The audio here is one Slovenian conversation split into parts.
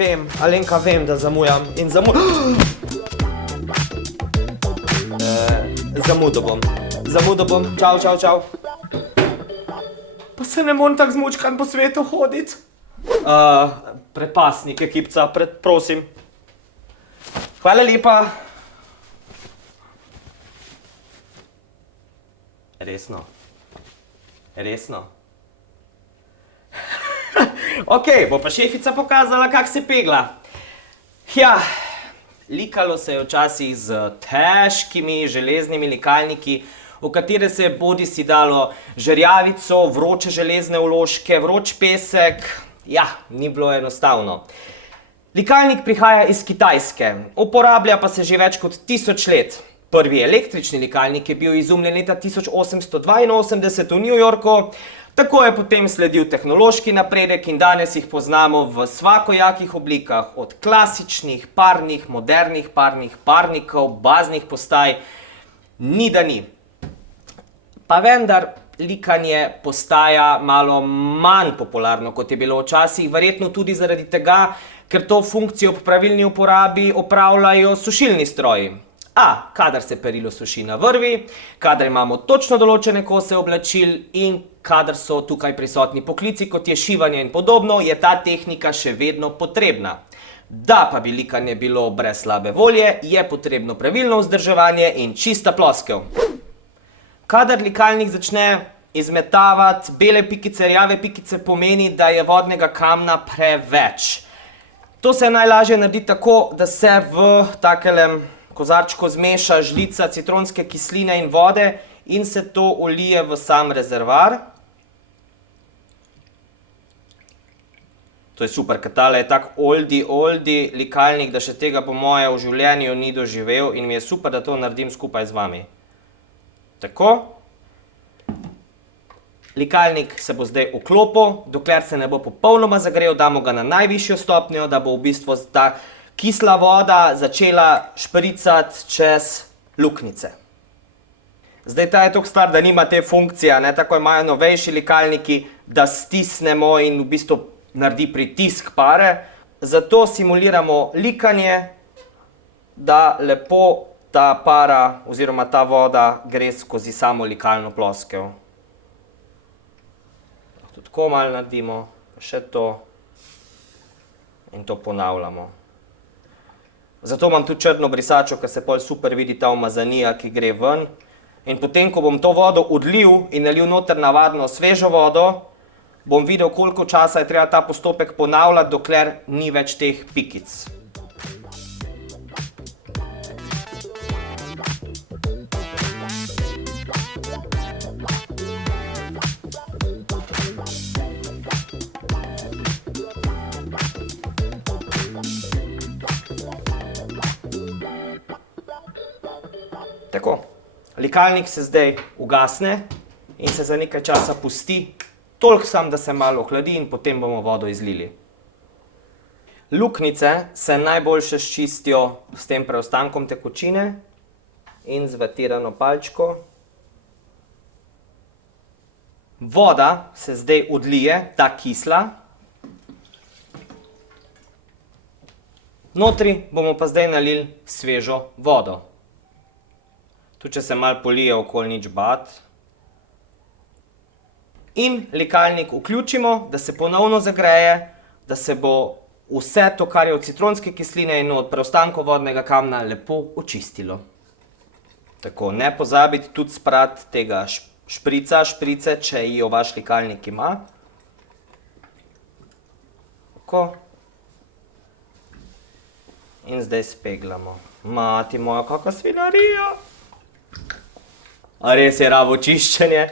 Vem, Alenka, vem, da zamujam in Zamudo bom. Čau. Pa se ne morem tako zmučkan po svetu hoditi. Prepasnik, ekipca, prosim. Hvala lepa. Resno? Okej, bo pa šefica pokazala, kak se pegla. Ja, likalo se je včasih z težkimi železnimi likalniki, v katere se je bodisi dalo žerjavico, vroče železne vložke, vroč pesek. Ja, ni bilo enostavno. Likalnik prihaja iz Kitajske, uporablja pa se že več kot 1000 let. Prvi električni likalnik je bil izumljen leta 1882 v New Yorku, tako je potem sledil tehnološki napredek in danes jih poznamo v svakojakih oblikah, od klasičnih, parnih, modernih parnih, parnikov, baznih postaj, ni da ni. Pa vendar likanje postaja malo manj popularno, kot je bilo včasih, verjetno tudi zaradi tega, ker to funkcijo ob pravilni uporabi opravljajo sušilni stroji. Kadar se perilo suši na vrvi, kadar imamo točno določene kose oblačil in kadar so tukaj prisotni poklici, kot je šivanje in podobno, je ta tehnika še vedno potrebna. Da pa bi likanje bilo brez slabe volje, je potrebno pravilno vzdrževanje in čista ploskev. Kadar likalnik začne izmetavati bele pikice, rjave pikice, pomeni, da je vodnega kamna preveč. To se najlažje naredi tako, da se v takelem kozarčku zmeša žlica citronske kisline in vode in se to ulije v sam rezervoar. To je super, ker tale je tak oldi likalnik, da še tega po moje v življenju ni doživel in mi je super, da to naredim skupaj z vami. Tako. Likalnik se bo zdaj vklopil, dokler se ne bo popolnoma zagrel, damo ga na najvišjo stopnjo, da bo v bistvu ta kisla voda začela špricati čez luknjice. Zdaj ta je toliko star, da nima te funkcije, tako imajo novejši likalniki, da stisnemo in v bistvu naredi pritisk pare. Zato simuliramo likanje, da lepo ta para oziroma ta voda gre skozi samo likalno ploskev. Tudi tako malo naredimo, še to in to ponavljamo. Zato imam tudi črno brisačo, ker se pol super vidi ta umazanija, ki gre ven. In potem, ko bom to vodo odlil in nalil noter navadno svežo vodo, bom videl, koliko časa je treba ta postopek ponavljati, dokler ni več teh pikic. Tako, likalnik se zdaj ugasne in se za nekaj časa pusti, toliko samo, da se malo ohladi in potem bomo vodo izlili. Luknjice se najboljše sčistijo s tem preostankom tekočine in z vatirano palčko. Voda se zdaj odlije, ta kisla. Notri bomo pa zdaj nalili svežo vodo. Tudi če se malo polije, okoli nič bati. In likalnik vključimo, da se ponovno zagreje, da se bo vse to, kar je od citronske kisline in od preostankov vodnega kamna, lepo očistilo. Tako, ne pozabiti tudi sprati tega šprice, če jo vaš likalnik ima. Tako. In zdaj speglamo. Mati moja, kakva svinarija! A res je rabo čiščenje?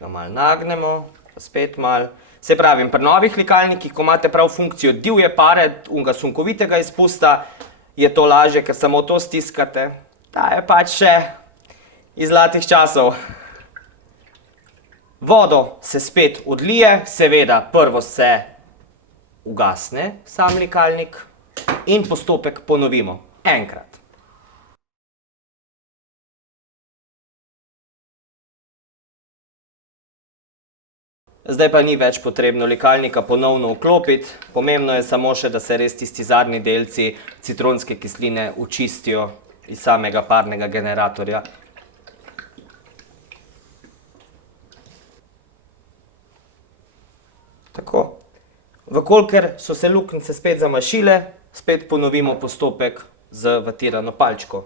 Ga malo nagnemo, pa spet malo. Se pravim, pri novih likalnikih, ko imate prav funkcijo divje pare, unga sunkovitega izpusta, je to lažje, ker samo to stiskate. Ta je pač še iz zlatih časov. Vodo se spet odlije, seveda prvo se ugasne sam likalnik in postopek ponovimo enkrat. Zdaj pa ni več potrebno likalnika ponovno vklopiti, pomembno je samo še, da se res tisti zadnji delci citronske kisline očistijo iz samega parnega generatorja. Tako. Vkolikor so se luknjice spet zamašile, spet ponovimo postopek z vatirano palčko.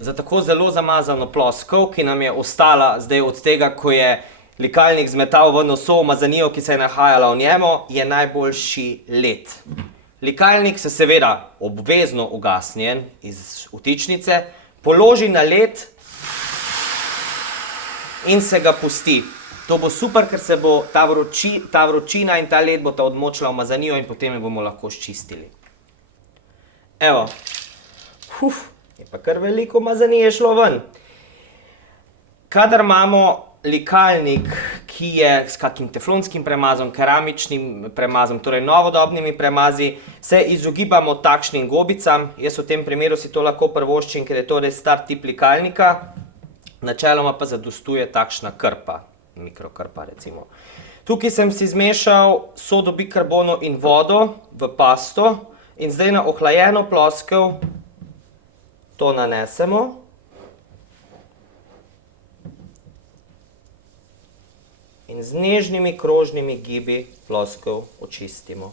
Za tako zelo zamazano ploskev, ki nam je ostala zdaj od tega, ko je likalnik zmetal ven vso umazanijo, ki se je nahajala v njemu, je najboljši led. Likalnik se seveda obvezno ugasnjen iz vtičnice, položi na led in se ga pusti. To bo super, ker se bo ta vročina in ta led bo ta odmočila umazanijo in potem jo bomo lahko ščistili. Evo. Je pa kar veliko umazanije šlo ven. Kadar imamo likalnik, ki je s kakim teflonskim premazom, keramičnim premazom, torej novodobnimi premazi, se izogibamo takšnim gobicam. Jaz v tem primeru si to lahko privoščim, ker je to res star tip likalnika. Načeloma pa zadostuje takšna krpa, mikrokrpa recimo. Tukaj sem si zmešal sodo bikarbono in vodo v pasto in zdaj na ohlajeno ploskev to nanesemo. In z nežnimi krožnimi gibi ploskev očistimo.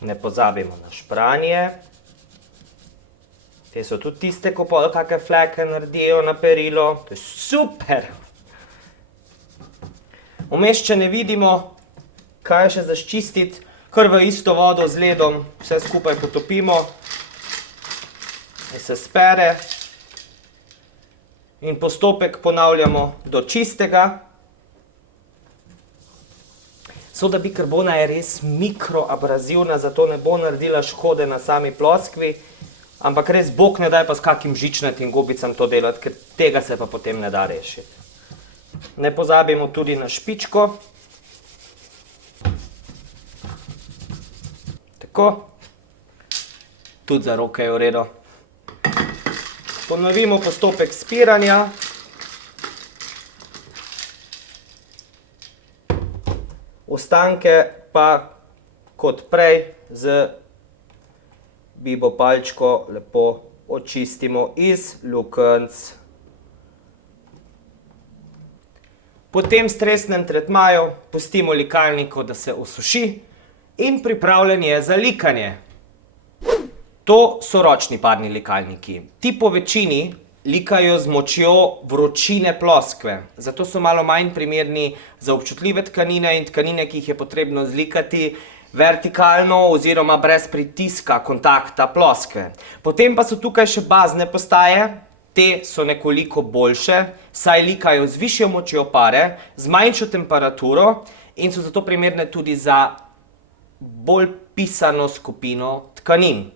Ne pozabimo na špranje. Te so tudi tiste, ko pol kakšne fleke naredijo na perilo. To je super! Vmes, če ne vidimo, kaj še zaščistiti, kar v isto vodo z ledom vse skupaj potopimo in se spere. In postopek ponavljamo do čistega. Soda bikarbona je res mikroabrazivna, zato ne bo naredila škode na sami ploskvi, ampak res bog ne daj pa s kakim žičnatim gobicam to delati, ker tega se pa potem ne da rešiti. Ne pozabimo tudi na špičko. Tako. Tudi za roke je v redu. Ponovimo postopek spiranja. Ostanke pa kot prej z bibo palčko lepo očistimo iz luknjic. Po tem stresnem tretmaju pustimo likalniku, da se osuši in pripravljen je za likanje. To so ročni parni likalniki. Ti po večini likajo z močjo vročine ploskve, zato so malo manj primerni za občutljive tkanine in tkanine, ki jih je potrebno zlikati vertikalno oziroma brez pritiska kontakta ploskve. Potem pa so tukaj še bazne postaje. Te so nekoliko boljše, saj likajo z višjo močjo pare, z manjšo temperaturo in so zato primerne tudi za bolj pisano skupino tkanin.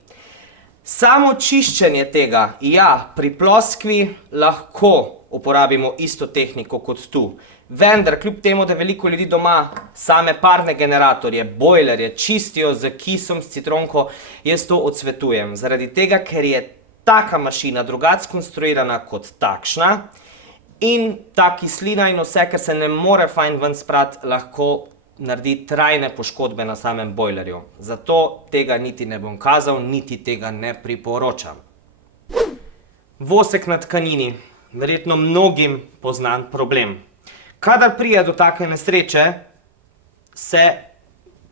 Samo čiščenje tega, ja, pri ploskvi lahko uporabimo isto tehniko kot tu. Vendar, kljub temu, da veliko ljudi doma same parne generatorje, bojlerje čistijo z kisom, s citronko, jaz to odsvetujem. Zaradi tega, ker je taka mašina drugače konstruirana kot takšna in ta kislina in vse, ker se ne more fajn ven sprati, lahko naredi trajne poškodbe na samem bojlerju. Zato tega niti ne bom kazal, niti tega ne priporočam. Vosek na tkanini. Verjetno mnogim poznan problem. Kadar pride do take nesreče, se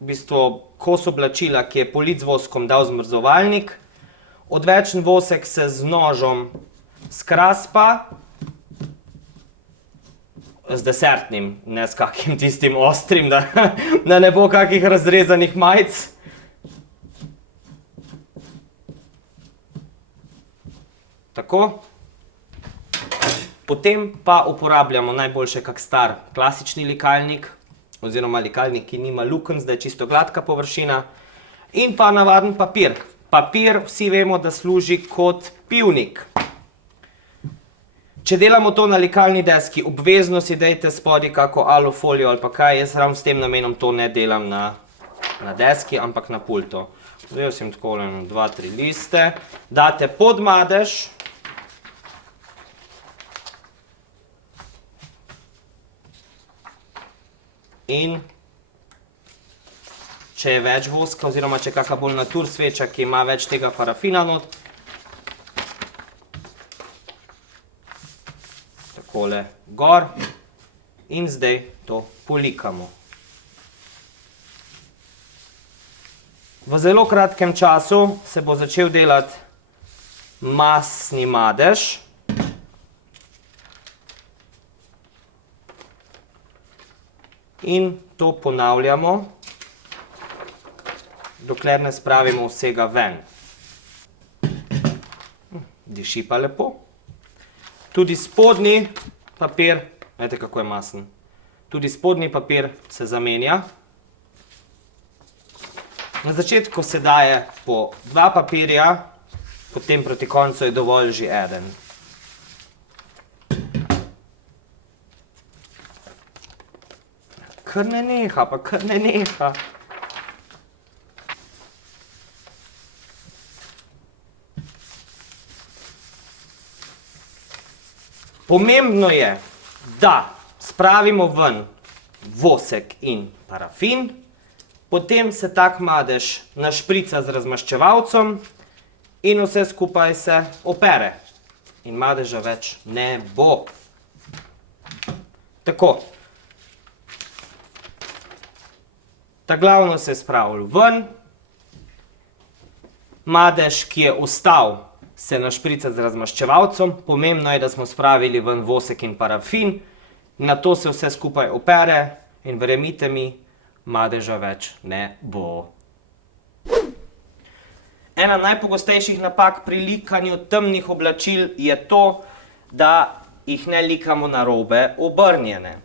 v bistvu kos oblačila, ki je polit z voskom, da v zmrzovalnik, odvečen vosek se z nožem skraspa, z desertnim, ne s kakim tistim ostrim, da ne bo kakih razrezanih majic. Tako. Potem pa uporabljamo najboljše kak star klasični likalnik, oziroma likalnik, ki nima lukenj, zdaj je čisto gladka površina, in pa navaden papir. Papir, vsi vemo, da služi kot pivnik. Če delamo to na likalni deski, obvezno si dajte spodaj kako alufolijo ali pa kaj, jaz ravno s tem namenom to ne delam na na deski, ampak na pultu. Vzel sem takole 2-3 liste, date pod madež. In če je več voska, oziroma če je kakšna bolj natur sveča, ki ima več tega parafina not, takole gor in zdaj to polikamo. V zelo kratkem času se bo začel delati masni madež. In to ponavljamo, dokler ne spravimo vsega ven. Diši pa lepo. Tudi spodnji papir, vidite kako je masen, tudi spodnji papir se zamenja. Na začetku se daje po 2 papirja, potem proti koncu je dovolj že eden. Kar ne neha, pa kar ne neha. Pomembno je, da spravimo ven vosek in parafin, potem se tak madež našprica z razmaščevalcem in vse skupaj se opere. In madeža več ne bo. Tako. Ta glavno se je spravil ven, madež, ki je ostal, se našprica z razmaščevalcem, pomembno je, da smo spravili ven vosek in parafin, nato se vse skupaj opere in verjemite mi, madeža več ne bo. Ena najpogostejših napak pri likanju temnih oblačil je to, da jih ne likamo narobe obrnjene.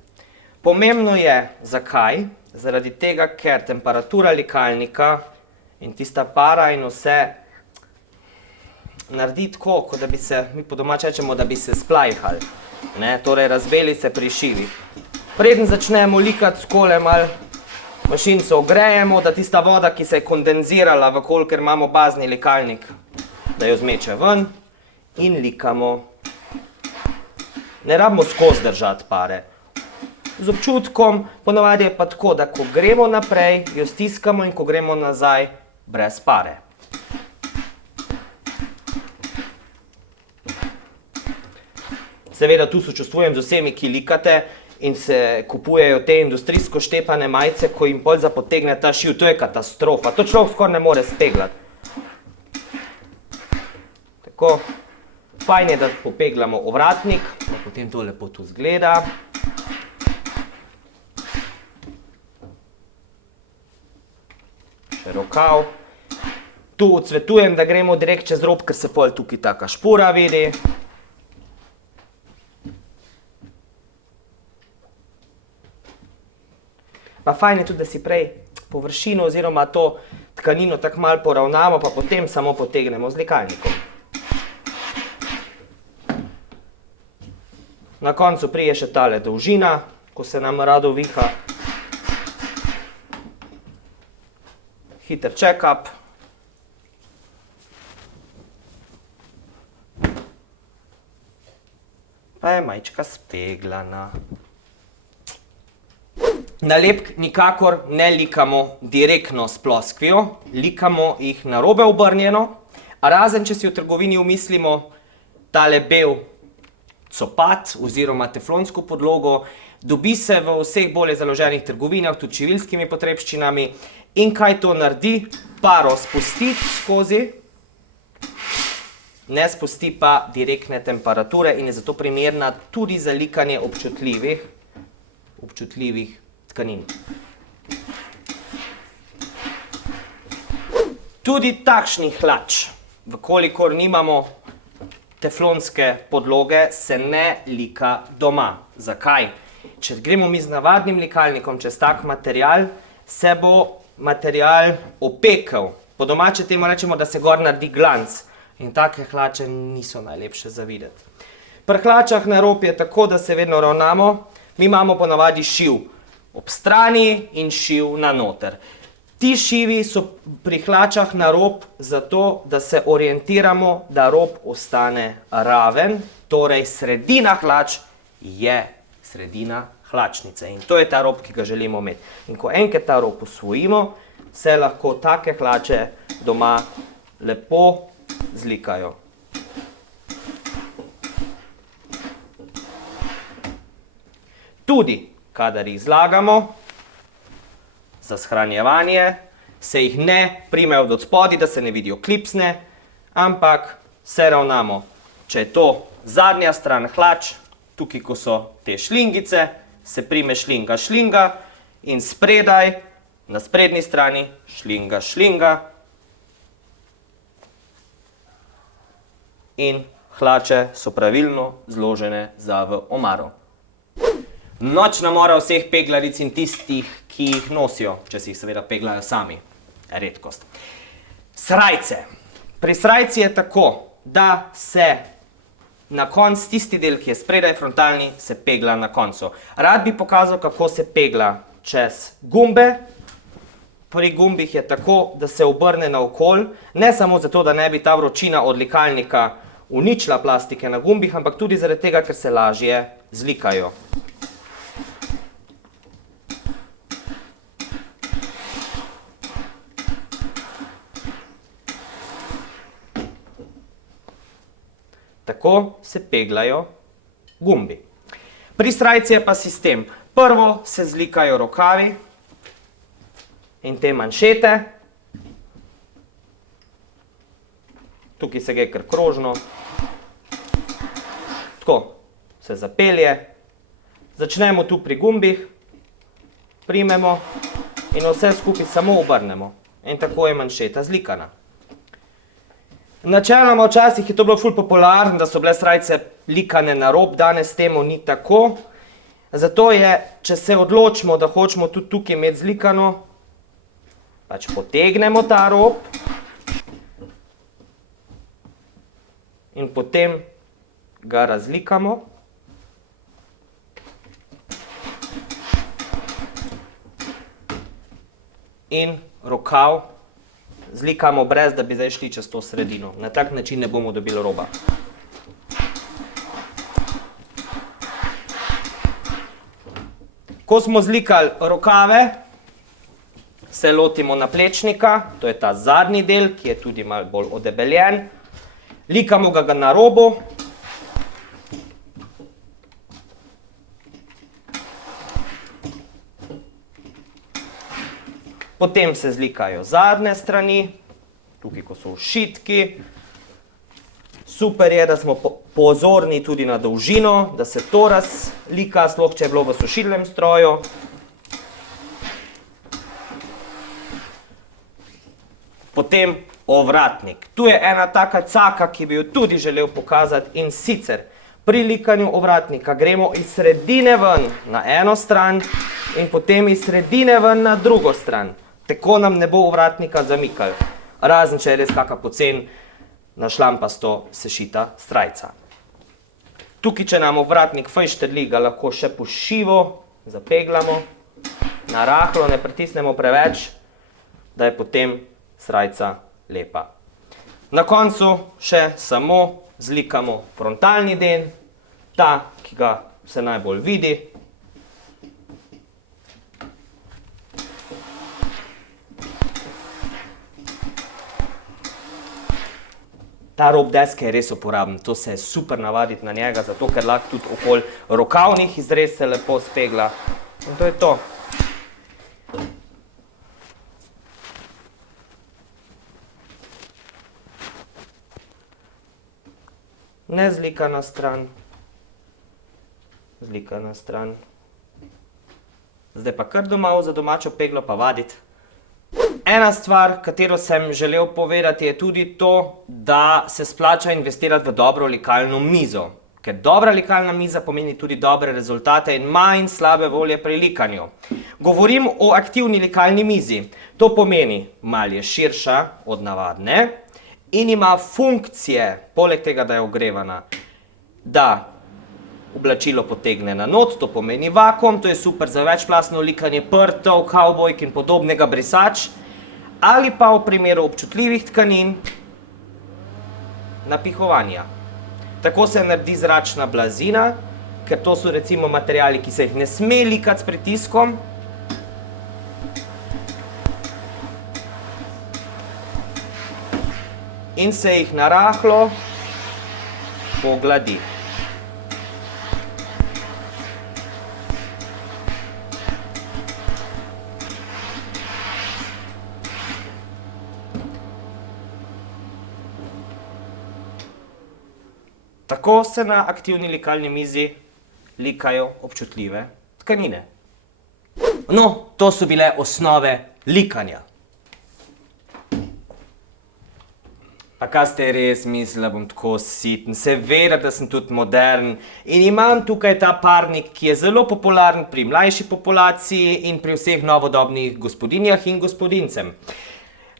Pomembno je, zakaj? Zaradi tega, ker temperatura likalnika in tista para in vse naredi tako, kot da bi se, mi po domače rečemo, da bi se splajhali. Torej, razbeli se pri šivih. Preden začnemo likati, skole malo mašinco ogrejemo, da tista voda, ki se je kondenzirala, ker imamo bazni likalnik, da jo zmeče ven in likamo. Ne rabimo skozi držati pare. Z občutkom, ponavadi je pa tako, da ko gremo naprej, jo stiskamo in ko gremo nazaj, brez pare. Seveda tu sočustvujem z vsemi, ki likate in se kupujejo te industrijsko štepane majice, ko jim pol zapotegne ta šiv. To je katastrofa, to človek skoraj ne more speglati. Tako, fajn je, da popeglamo ovratnik, pa potem to lepo tu zgleda. Še rokav. Tu odsvetujem, da gremo direkt čez rob, ker se pol tukaj taka špura vidi. Pa fajn je tudi, da si prej površino oziroma to tkanino tako malo poravnamo, pa potem samo potegnemo z likalnikom. Na koncu prije še tale dolžina, ko se nam rado viha. Hiter check-up. Pa je majčka speglana. Nalepk nikakor ne likamo direktno s ploskvijo, likamo jih narobe obrnjeno, a razen če si v trgovini umislimo tale bel copat oziroma teflonsko podlogo, dobi se v vseh bolje založenih trgovinah, tudi živilskimi potrebščinami. In kaj to naredi? Paro spusti skozi, ne spusti pa direktne temperature in je zato primerna tudi za likanje občutljivih tkanin. Tudi takšnih hlač, vkolikor nimamo teflonske podloge, se ne lika doma. Zakaj? Če gremo mi z navadnim likalnikom čez tak material, se bo material opekel. Po domače temu rečemo, da se gor naredi glanc. In take hlače niso najlepše za videti. Pri hlačah na rob je tako, da se vedno ravnamo. Mi imamo ponavadi šiv ob strani in šiv na noter. Ti šivi so pri hlačah na rob zato, da se orientiramo, da rob ostane raven, torej sredina hlač je sredina hlačnice in to je ta rob, ki ga želimo imeti. In ko enkrat ta rob osvojimo, se lahko take hlače doma lepo zlikajo. Tudi, kadar jih zlagamo za shranjevanje, se jih ne primejo od spodaj, da se ne vidijo klipsne, ampak se ravnamo. Če je to zadnja stran hlač, tukaj, ko so te šlingice, se prime šlinga in spredaj, na sprednji strani, šlinga in hlače so pravilno zložene za v omaro. Nočna mora vseh peglaric in tistih, ki jih nosijo, če si jih seveda peglajo sami. Redkost. Srajce. Pri srajci je tako, da se na konc tisti del, ki je spredaj frontalni, se pegla na koncu. Rad bi pokazal, kako se pegla čez gumbe. Pri gumbih je tako, da se obrne naokoli, ne samo zato, da ne bi ta vročina od likalnika uničila plastike na gumbih, ampak tudi zaradi tega, ker se lažje zlikajo. Tako se peglajo gumbi. Pri srajci je pa sistem. Prvo se zlikajo rokavi in te manšete. Tukaj se gre kar krožno. Tako se zapelje. Začnemo tu pri gumbih, primemo in vse skupaj samo obrnemo. In tako je manšeta zlikana. Načeloma včasih je to bilo ful popularno, da so bile srajce likane na rob, danes temu ni tako. Zato je, če se odločimo, da hočemo tudi tukaj imeti zlikano, pač potegnemo ta rob in potem ga razlikamo. In rokav zlikamo brez, da bi zdaj šli čez to sredino. Na tak način ne bomo dobili roba. Ko smo zlikali rokave, se lotimo naplečnika, to je ta zadnji del, ki je tudi malo bolj odebeljen. Likamo ga na robu. Potem se zlikajo zadnje strani, tukaj, ko so všitki. Super je, da smo pozorni tudi na dolžino, da se to razlika, sploh če je bilo v sušilnem stroju. Potem ovratnik. Tu je ena taka caka, ki bi jo tudi želel pokazati, in sicer pri likanju ovratnika gremo iz sredine ven na eno stran in potem iz sredine ven na drugo stran. Tako nam ne bo ovratnika zamikal, razen če je res kaka pocen na šlampasto sešita srajca. Tukaj, če nam ovratnik fajn štrli, ga lahko še pošivo zapeglamo, na rahlo, ne pritisnemo preveč, da je potem srajca lepa. Na koncu še samo zlikamo frontalni del, ta, ki ga se najbolj vidi. Ta rob deske je res uporaben, to se je super navaditi na njega, zato ker lahko tudi okoli rokavnih izrez se lepo spegla. In to je to. Ne zlikana stran, zlikana stran. Zdaj pa kar doma za domačo peglo pa vaditi. Ena stvar, katero sem želel povedati, je tudi to, da se splača investirati v dobro likalno mizo. Ker dobra likalna miza pomeni tudi dobre rezultate in manj slabe volje pri likanju. Govorim o aktivni likalni mizi. To pomeni, malo je širša od navadne in ima funkcije, poleg tega, da je ogrevana, da oblačilo potegne na not, to pomeni vakuum, to je super za večplastno likanje prtov, kavbojk in podobnega brisač. ali pa v primeru občutljivih tkanin napihovanja. Tako se naredi zračna blazina, ker to so recimo materiali, ki se jih ne sme likati s pritiskom. In se jih narahlo pogladi. Tako se na aktivni likalni mizi likajo občutljive tkanine. No, to so bile osnove likanja. A kaj ste res mislili, da bom tako siten? Seveda, da sem tudi modern in imam tukaj ta parnik, ki je zelo popularen pri mlajši populaciji in pri vseh novodobnih gospodinjah in gospodincem.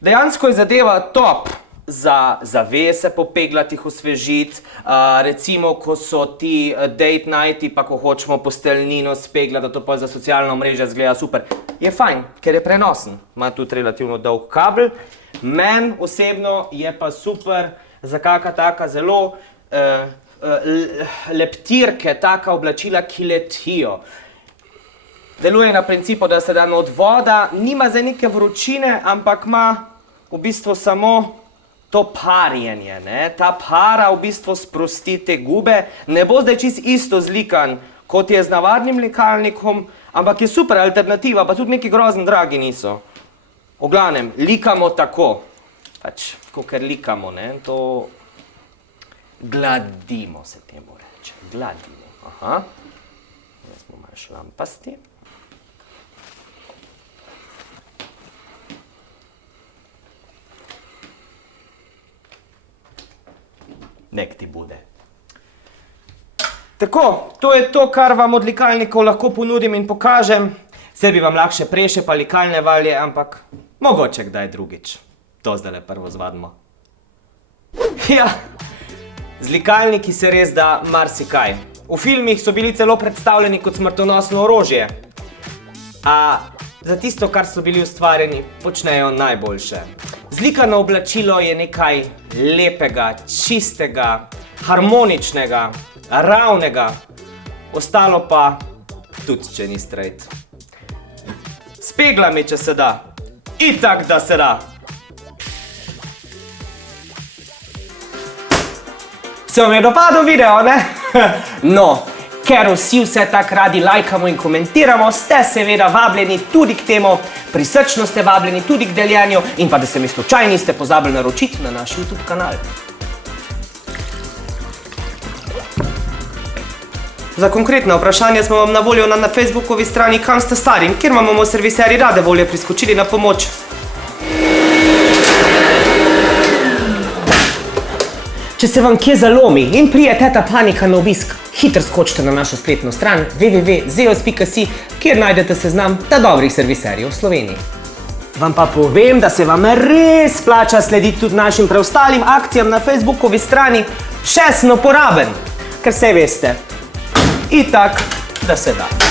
Dejansko je zadeva top za zavese popeglati, jih osvežiti, recimo, ko so ti date nighti, pa ko hočemo posteljnino speglati, da to pa za socialno mrežo izgleda super. Je fajn, ker je prenosen. Ima tudi relativno dolg kabel. Meni osebno je pa super za kakšna taka zelo leptirke, taka oblačila, ki letijo. Deluje na principu, da se da od voda, nima za neke vročine, ampak ima v bistvu samo to parjenje, ne? Ta para v bistvu sprosti te gube, ne bo zdaj čisto isto zlikan, kot je z navadnim likalnikom, ampak je super alternativa, pa tudi neki grozen dragi niso. V glavnem, likamo tako, pač, kakor likamo, ne? To gladimo se temu reče, gladimo. Aha, zdaj smo malo šlampasti. Nek ti bude. Tako, to je to, kar vam od likalnikov lahko ponudim in pokažem. Zdaj bi vam lahko še prešepal likalne valje, ampak mogoče kdaj drugič. To zdajle prvo zvadimo. Ja, z likalniki se res da marsikaj. V filmih so bili celo predstavljeni kot smrtonosno orožje. A za tisto, kar so bili ustvarjeni, počnejo najboljše. Zlikano oblačilo je nekaj lepega, čistega, harmoničnega, ravnega. Ostalo pa tudi, če ni straight. S peglami, če se da. Itak, da se da. Se vam je dopadel video, ne? No, ker vse tako radi lajkamo in komentiramo, ste seveda vabljeni tudi k temu, prisrčno ste vabljeni tudi k deljenju in pa da se mi slučajno niste pozabili naročiti na naš YouTube kanal. Za konkretna vprašanja smo vam na voljo na Facebookovi strani Kam ste stari, kjer vam bomo serviserji rade volje priskočili na pomoč. Če se vam kje zalomi in prije teta panika na obisk, hitro skočite na našo spletno stran www.zeus.si, kjer najdete seznam ta dobrih serviserjev v Sloveniji. Vam pa povem, da se vam res splača slediti tudi našim preostalim akcijam na Facebookovi strani Šestno poraben, ker saj veste, itak, da se da.